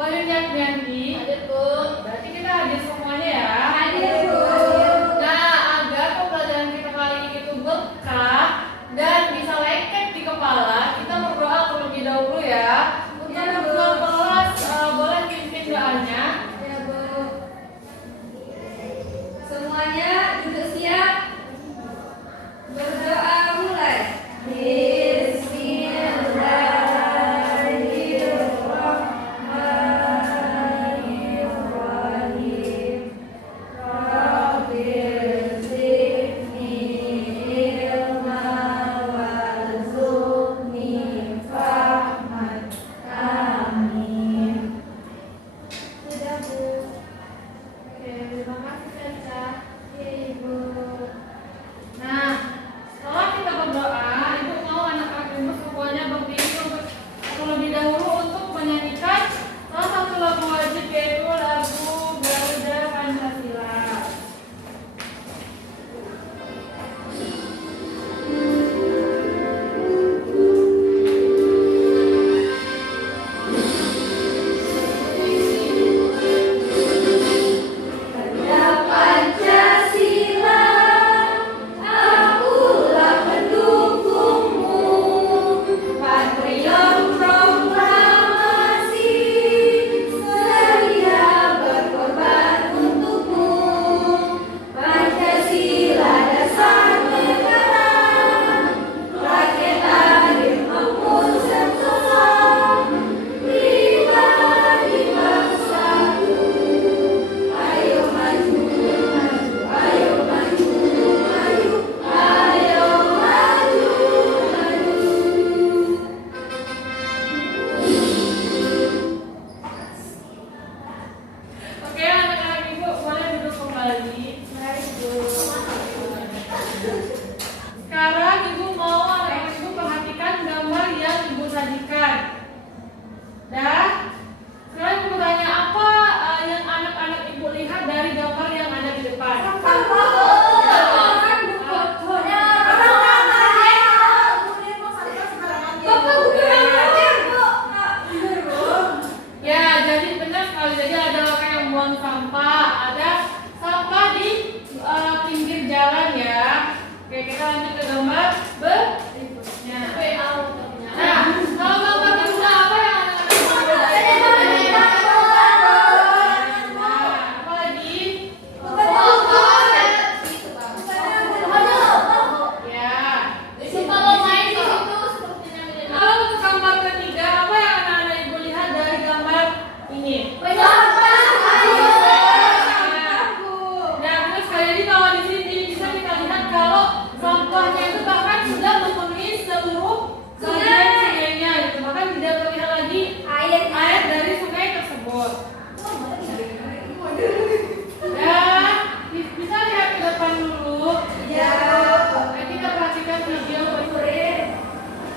Yanti. Hadir, Bu. Berarti kita hadir semuanya ya. Hadir, Bu. Nah, agar pembelajaran kita kali ini itu berkah dan bisa lengket di kepala, kita berdoa terlebih dahulu ya. Untuk kebutuhan kelas, boleh pimpin doanya. Ya, Bu. Semuanya duduk siap. Berdoa mulai.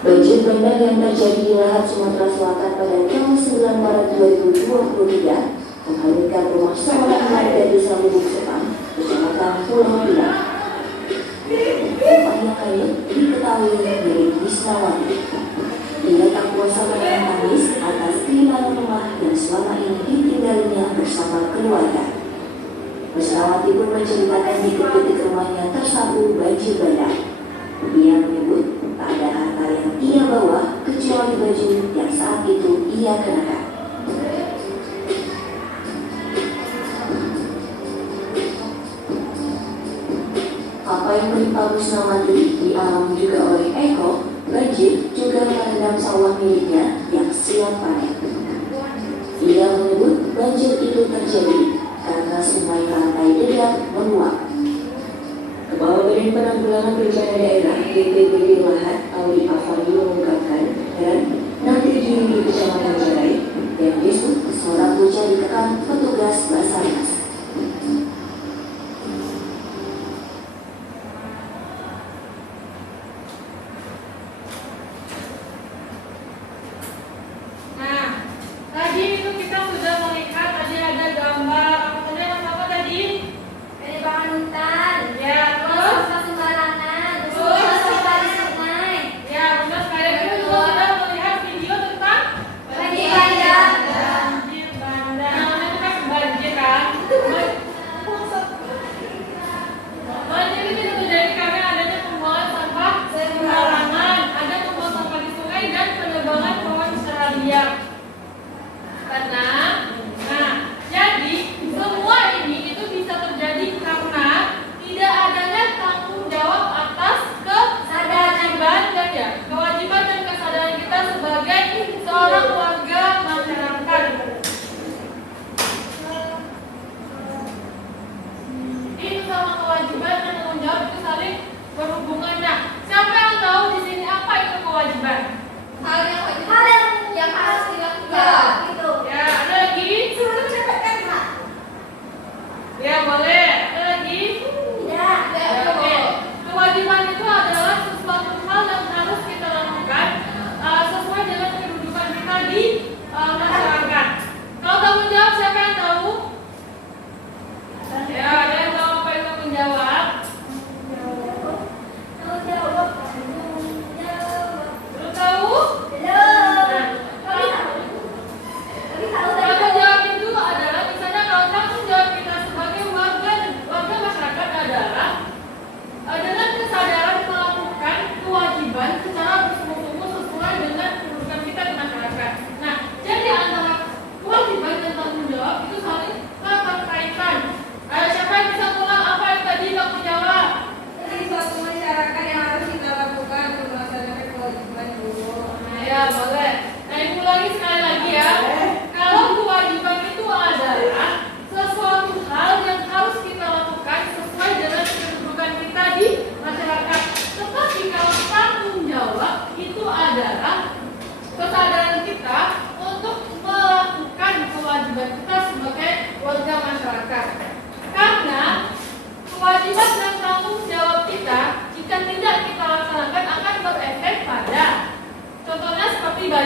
Banjir bandang yang terjadi di Lahat, Sumatera Selatan pada tanggal 9 Maret 2023 menghanyutkan rumah seorang warga desa Lubuk Sepang, Kecamatan Pulau Pinang. Rumah yang hanyut diketahui milik Wisnawati. Ia tak kuasa menahan tangis atas kehilangan rumah yang selama ini ditinggalinya bersama keluarga. Wisnawati pun menceritakan detik-detik rumahnya tersapu banjir bandang. Ia menyebut tak ada harta yang ia bawa kecuali baju yang saat itu ia kenakan. Apa yang menimpa Wisnawati dialami juga oleh Eko. Banjir juga merendam sawah miliknya yang siap panen. Ia menyebut banjir itu terjadi karena sungai Rantai Dedap meluap. Kepala Badan Penanggulangan Bencana Daerah BPBD Lahat, Auli Afandi mengungkapkan dan nanti di Kecamatan Jarai dan besok seorang bocah ditekan petugas Basarnas. Nah, tadi itu kita sudah melihat tadi ada gambar apa tadi? Ini bahan hutan. Ya, terus Sembarangan. Terus? Sampah di sungai. ya benar sekali. Kita juga sudah melihat video tentang Banjir bandang. banjir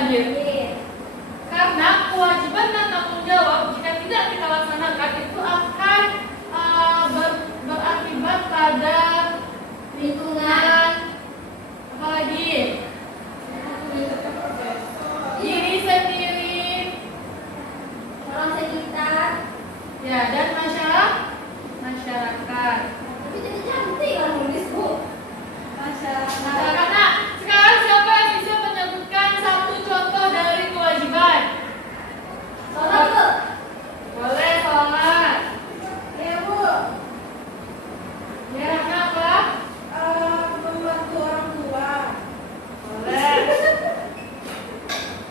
hadir? Iya. Karena kewajiban dan tanggung jawab jika tidak kita laksanakan itu akan berakibat pada Lingkungan. apalagi diri sendiri, Orang sekitar. ya, dan masyarakat. Tapi jadi cantik kalau nulis, Bu. Masyarakat. Nah, sekarang siapa yang bisa menyebutkan satu contoh dari kewajiban? Sholat, Bu. Boleh sholat. Ya, Bu. Ya, apa? Membantu orang tua. Boleh.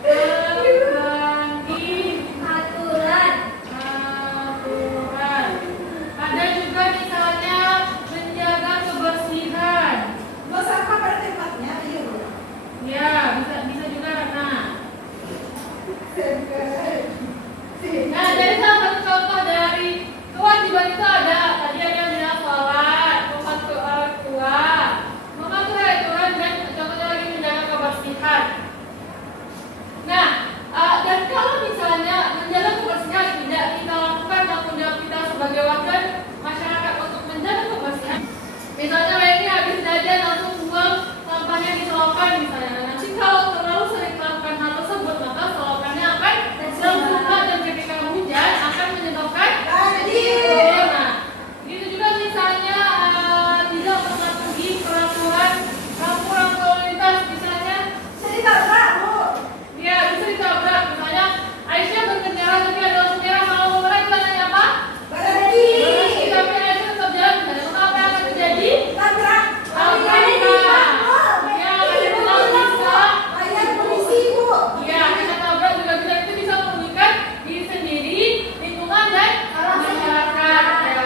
Berbagi Aturan. aturan. Ada juga misalnya menjaga kebersihan. Buang sampah pada tempatnya, iya, Bu. Ya, bisa juga Ratna. Nah, dari salah satu contoh dari kewajiban itu ada tadi ada yang bilang sholat, membantu orang tua, mengatur aturan dan contohnya lagi menjaga kebersihan. Nah, dan kalau misalnya menjaga kebersihan tidak kita lakukan tanggung jawab kita sebagai warga masyarakat untuk menjaga kebersihan. Misalnya ini habis jajan langsung buang sampahnya di selokan misalnya. Nanti kalau terlalu sering melakukan hal tersebut maka selokannya akan terbuka dan ketika hujan akan menyebabkan banjir. Nah, gitu juga misalnya tidak mematuhi peraturan rambu-rambu lalu lintas misalnya. Bisa ditabrak, Bu. Ya, bisa ditabrak. Misalnya Aisyah berkendara tapi ada lampu merah kalau mereka kita nanya apa? Berhenti. Berhenti, tapi Aisyah tetap jalan. Misalnya, maka apa yang akan terjadi? Tabrak. Tabrakan. Ya, ada bilang bisa. Ayah polisi, Bu. Ya, kita tabrak juga itu bisa merugikan diri sendiri, lingkungan dan masyarakat. Ya.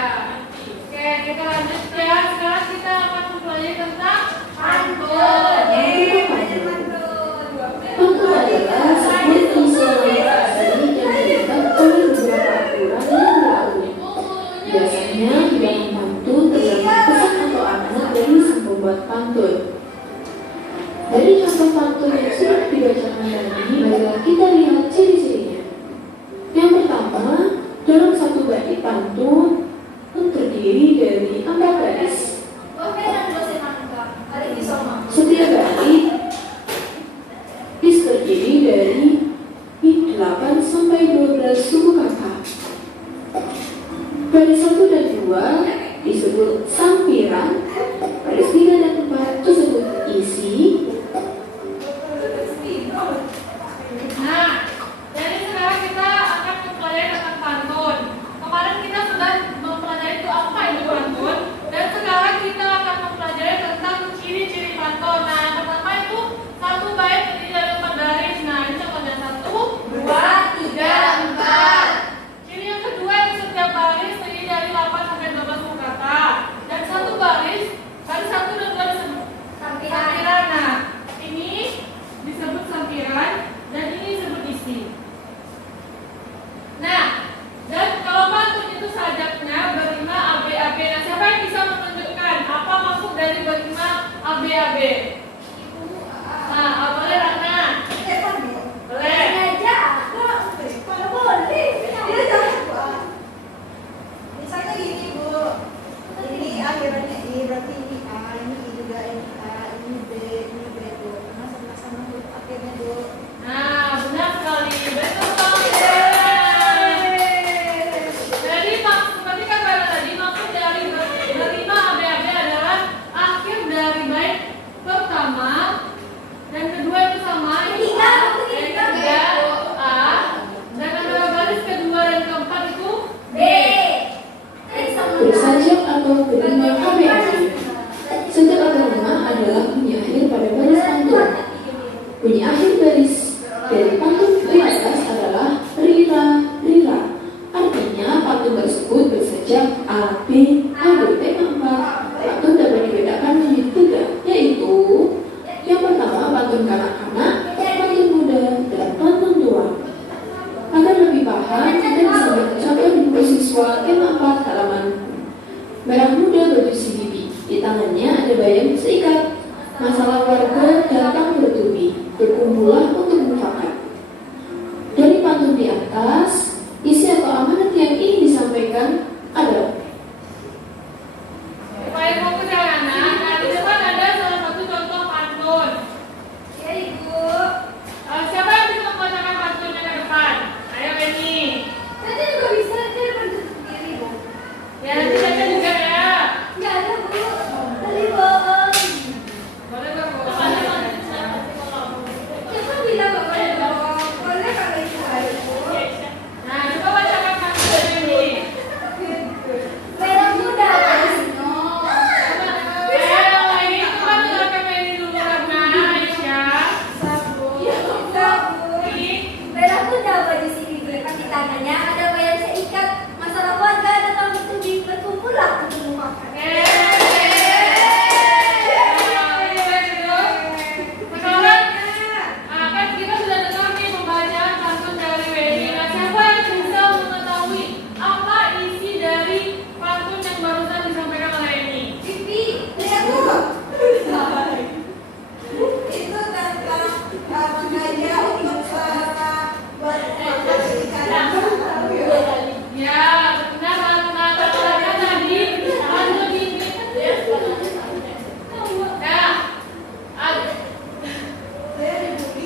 Oke, kita lanjut ya. Sekarang kita akan mempelajari tentang pantun. Pantun adalah sebuah isi yang asli yang dibuat oleh beberapa aturan yang berlaku. Biasanya di dalam pantun terdapat pesan atau amanat dari sang pembuat pantun. Dari contoh pantun yang sudah dibacakan tadi, marilah kita lihat ciri-cirinya. Yang pertama, dalam satu bait pantun terdiri dari 4 baris. Oke, dan dosen Angga. Hari ini sama. Setiap bait terdiri dari 8 sampai 12 suku kata. Baris 1 dan 2 disebut sampiran, baris 3 dan 4 disebut isi. Nah, jadi sekarang kita akan mempelajari tentang pantun. Kemarin kita sudah mempelajari itu apa itu pantun, dan sekarang kita akan mempelajari tentang ciri-ciri pantun. Nah, yang pertama itu satu bait terdiri dari 4 baris. Nah, ini contohnya 1, 2, 3, 4. Ciri yang kedua itu setiap baris terdiri dari 8 sampai 12 suku kata, dan satu baris 1 dan 2 disebut sampiran. Nah, ini disebut sampiran dan ini disebut isi. Nah, dan kalau pantun itu sajaknya berima AB-AB. Nah, siapa yang bisa menunjukkan apa maksud dari berima AB-AB? Nah, boleh Ratna? Boleh. Aja. Kalau boleh. Dia jangan, Bu. Misalnya gini, Bu, ini akhirannya I, berarti ini A, ini I juga, ini A, ini B, Bu. Karena sama-sama huruf akhirnya, Bu. Nah, benar sekali. Betul sekali. Jadi maksud tadi kan pada tadi maksud dari berima AB-AB adalah akhir dari bait pertama dan kedua itu sama. Ketiga, Yang ketiga itu A, dan antara baris kedua dan keempat itu B. Bersajak atau berima AB-AB. Setiap agama adalah bunyi akhir pada baris pantun. Bunyi akhir baris dari pantun di atas adalah rira, rira. Artinya pantun tersebut bersajak A, B, A, B. Tema 4. Pantun dapat dibedakan menjadi 3, yaitu yang pertama pantun kanak-kanak, pantun muda, dan pantun tua. Agar lebih paham, kita bisa contoh di buku siswa tema 4 halaman merah muda baju si bibi. Di tangannya ada bayam seikat. Masalah warga datang bertubi, berkumpullah untuk mufakat. atas, isi atau amanat yang ingin disampaikan adalah Supaya fokus ya anak. Nah, di depan ada salah satu contoh pantun. Ya Ibu. Siapa yang bisa membacakan pantunnya ke depan? Ayo Beni. Nanti juga bisa, nanti pantun sendiri Bu. Ya, nanti saya juga ya. Nggak ada Bu. Tadi bohong. Boleh Bang. Siapa bilang nggak boleh bohong? Boleh kalau itu Ibu. Nah, coba bacakan pantunnya Beni. Merah muda Wisnu. Ini itu kan dengarkan Beni dulu karena Aisyah. Ya udah Bu. Merah muda baju sini kaki tangannya ada wayang seikat. Masalah warga datang bertubi berkumpullah untuk makan. Sekarang, kan kita sudah dengar nih pembacaan pantun dari Beni. Nah, siapa yang bisa mengetahui apa isi dari pantun yang barusan disampaikan oleh Beni? Pipi. Lihat Bu. Itu tentang mengajak untuk bermakan ikan. Ya, benar kata-kata tadi pantun ini. Ya,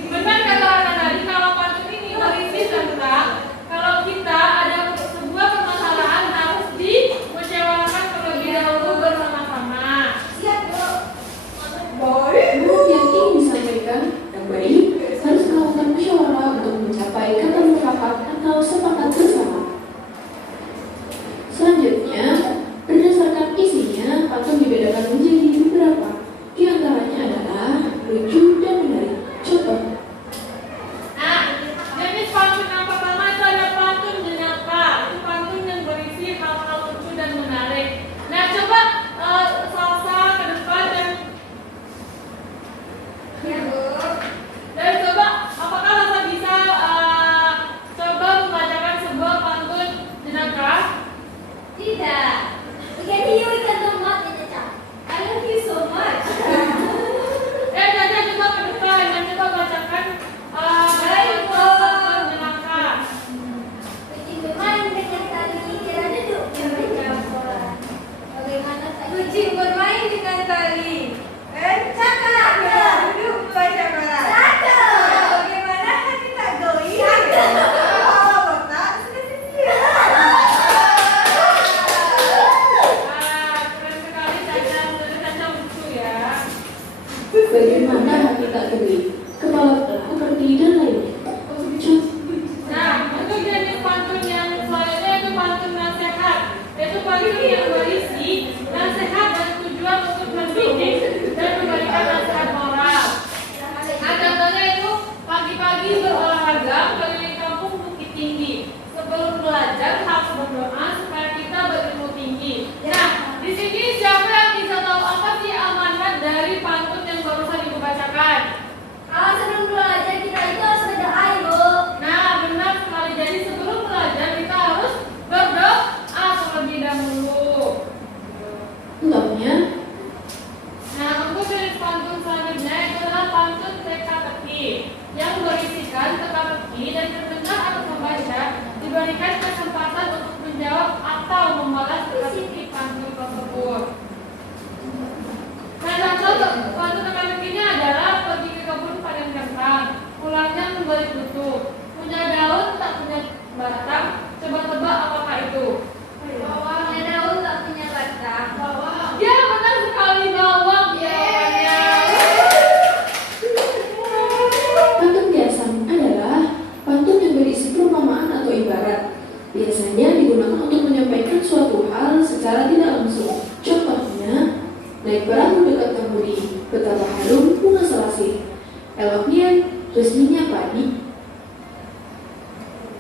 benar kata-kata tadi kalau pantun ini berisi tentang kalau kita ada sebuah permasalahan harus dimusyawarahkan terlebih dahulu bersama-sama. Siap Bu. amanat yang ingin disampaikan yang baik harus melakukan musyawarah untuk mencapai kata mufakat atau sepakat bersama. Selanjutnya, berdasarkan isinya, pantun dibedakan menjadi beberapa. Di antaranya adalah lucu dan menarik. Contoh, Nah, jenis pantun yang pertama itu ada pantun jenaka. Itu pantun yang berisi hal-hal lucu dan menarik. Nah, coba Salsa ke depan Ya Bu. dan coba apakah Salsa bisa coba membacakan sebuah pantun jenaka? Tidak. Begini you ikan tomat ya Caca. I love you so much. Caca coba ke depan dan coba bacakan Baik, Bu. pantun jenaka. Kucing bermain dengan tali, kiranya duduk yang berjabatan. Bagaimana kucing bermain dengan tali? Cakap ya. Duduk baca mana? Cakap. Bagaimana kita goyang? Oh, botak. Keren sekali Caca, menurut Caca lucu ya. bagaimana hati tak geli, kepala telah pergi dan lainnya. Nah, untuk jenis pantun yang selanjutnya itu pantun nasihat. Itu pantun yang berisi nasihat dan tujuan untuk mendidik dan memberikan nasihat moral. Nah, contohnya itu pagi-pagi berolahraga keliling kampung Bukit Tinggi. Sebelum belajar harus berdoa supaya kita berilmu tinggi. Nah, di sini siapa yang bisa tahu apa sih amanat dari pantun yang barusan ibu bacakan? Sebelum belajar kita itu harus berdoa Ibu. Nah, benar sekali. Jadi sebelum belajar kita harus berdoa terlebih dahulu. Contohnya, Nah, untuk jenis pantun selanjutnya itu adalah pantun teka-teki yang berisikan teka-teki dan pendengar atau pembaca diberikan kesempatan untuk menjawab atau membalas teka-teki pantun tersebut. Nah, contoh pantun teka-tekinya adalah pergi ke kebun panen kentang, pulangnya membeli kutu, punya daun tak punya batang, coba tebak apakah itu? Punya daun tak punya batang. Ya, benar sekali, bawang jawabannya. pantun kiasan adalah pantun yang berisi perumpamaan atau ibarat. Biasanya digunakan untuk menyampaikan suatu hal secara tidak langsung. Contohnya, naik perahu dekat Kambudi, betapa harum bunga selasih. Eloknya, resminya padi.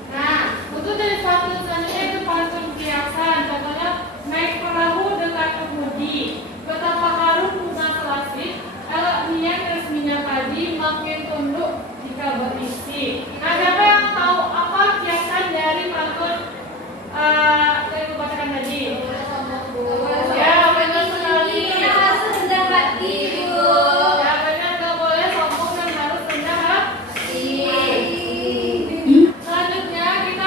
Nah, untuk jenis pantun selanjutnya itu pantun kiasan. Contohnya, naik perahu dekat kemudi, betapa harum bunga selasih. Elok niat resminya padi, makin tunduk jika berisi. Nah, siapa yang tahu apa kiasan dari pantun yang ibu bacakan tadi? Ya, benar sekali. Kita harus rendah hati Ibu. Ya, benar, gak boleh sombong dan harus rendah hati. Iya. Selanjutnya kita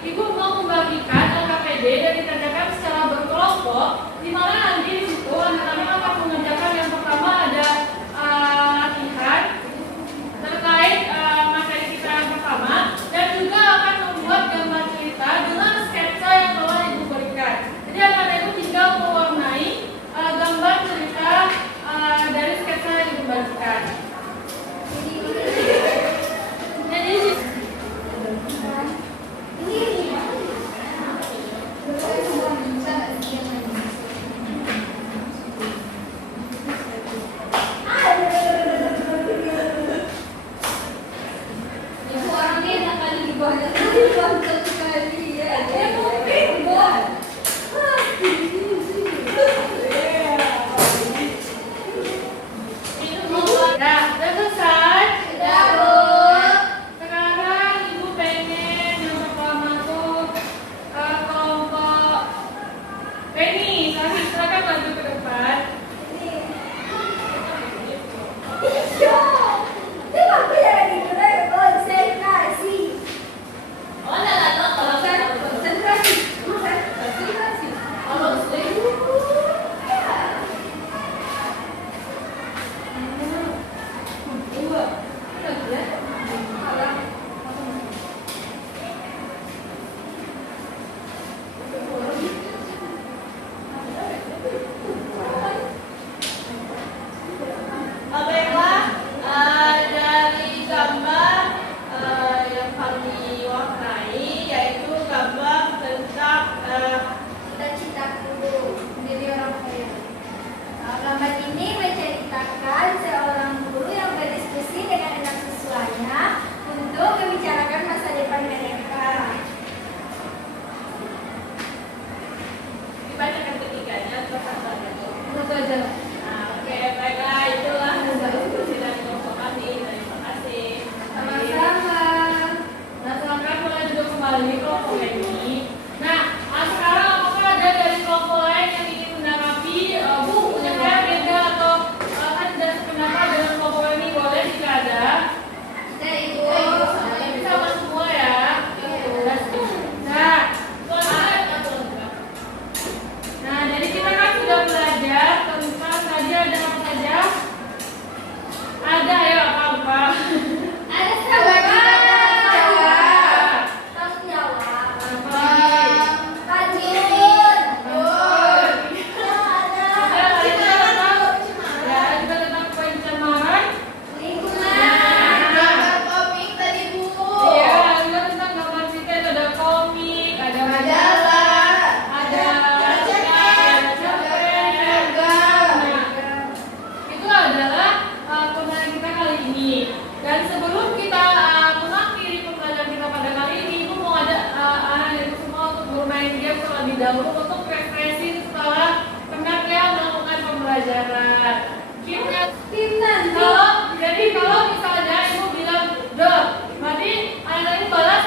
Ibu mau membagikan LKPD dan dikerjakan secara berkelompok, di mana nanti di situ anak-anak akan mengerjakan yang pertama ada latihan terkait materi kita yang pertama, dan juga akan membuat gambar cerita dengan sketsa yang telah ibu berikan. Jadi anak-anak ibu tinggal mewarnai gambar cerita dari sketsa yang ibu bagikan. Jadi Ibu orangnya enak kali dibahas sekali ya. Nah, udah selesai. Sudah, Bu. Sekarang ibu pengen yang pertama tuh kelompok Penny. Silakan maju ke depan. Iya. Itu aku yang digunakan konsentrasi. Oh, enggak Konsentrasi. Konsentrasi. kalau sering Baiklah, dari gambar yang kami warnai yaitu gambar tentang Cita-citaku menjadi orang kaya. Nah, gambar ini menceritakan seorang guru yang berdiskusi dengan anak siswanya untuk membicarakan masa depan mereka. dibacakan ketiganya atau satu-satu. Satu aja. Nah, oke, baiklah, itulah hasil diskusi dari kelompok kami. Terima kasih. Sama-sama. Nah, silakan mulai duduk kembali kelompok ini. Nah, sekarang apakah ada dari kelompok lain yang ingin menanggapi? Bu, punya saya beda atau kan tidak sependapat dengan kelompok ini? Boleh jika ada. Ibu. Tapi sama semua ya. Nah, nah, jadi kita kan sudah belajar tentang tadi ada apa saja? Ada ya apa-apa. Ada sahabat Jawab. tanggung jawab. Apa lagi? Kajun. Dan sebelum kita mengakhiri pembelajaran kita pada kali ini, Ibu mau ajak anak ibu semua untuk bermain game terlebih dahulu untuk refreshing setelah penat ya melakukan pembelajaran. Gamenya Timnan. kalau misalnya ibu bilang the, berarti anak ibu balas